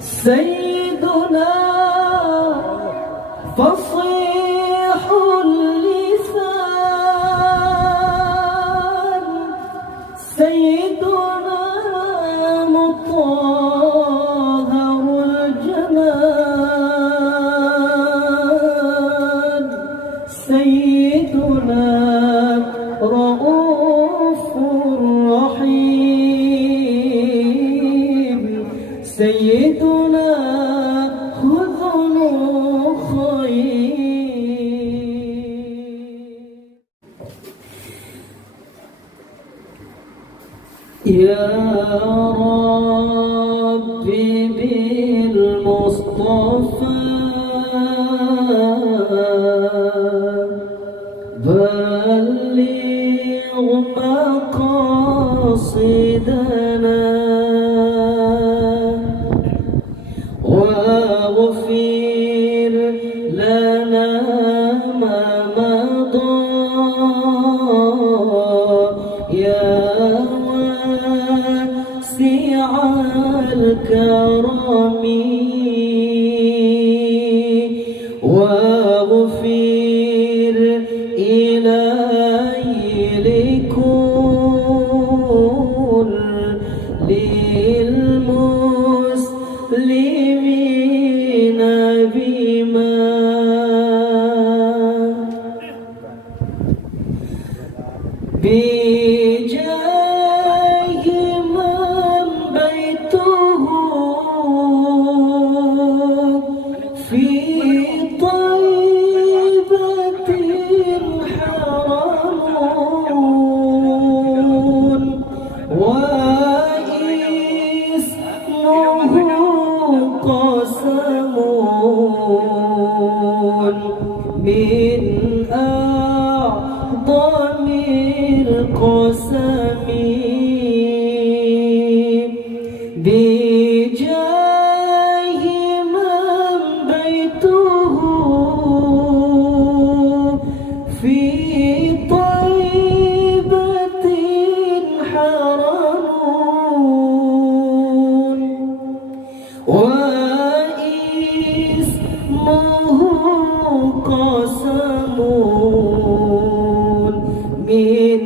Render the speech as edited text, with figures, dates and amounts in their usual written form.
سيدنا فصيح اللسان، سيدنا مطهر الجنان، سيدنا رؤوف رحيم، سيدنا خذل خير. يا ربي بالمصطفى بلغ مقاصدنا واغفر لنا ما مضى يا واسع الكرم، واغفر إلهي لكل للمسلمين بما بجاه من بيته في طيبة حرام، واسمه قسم من أعظم القسم، بجاه من بيته في طيبة حرام، واسمه قسم من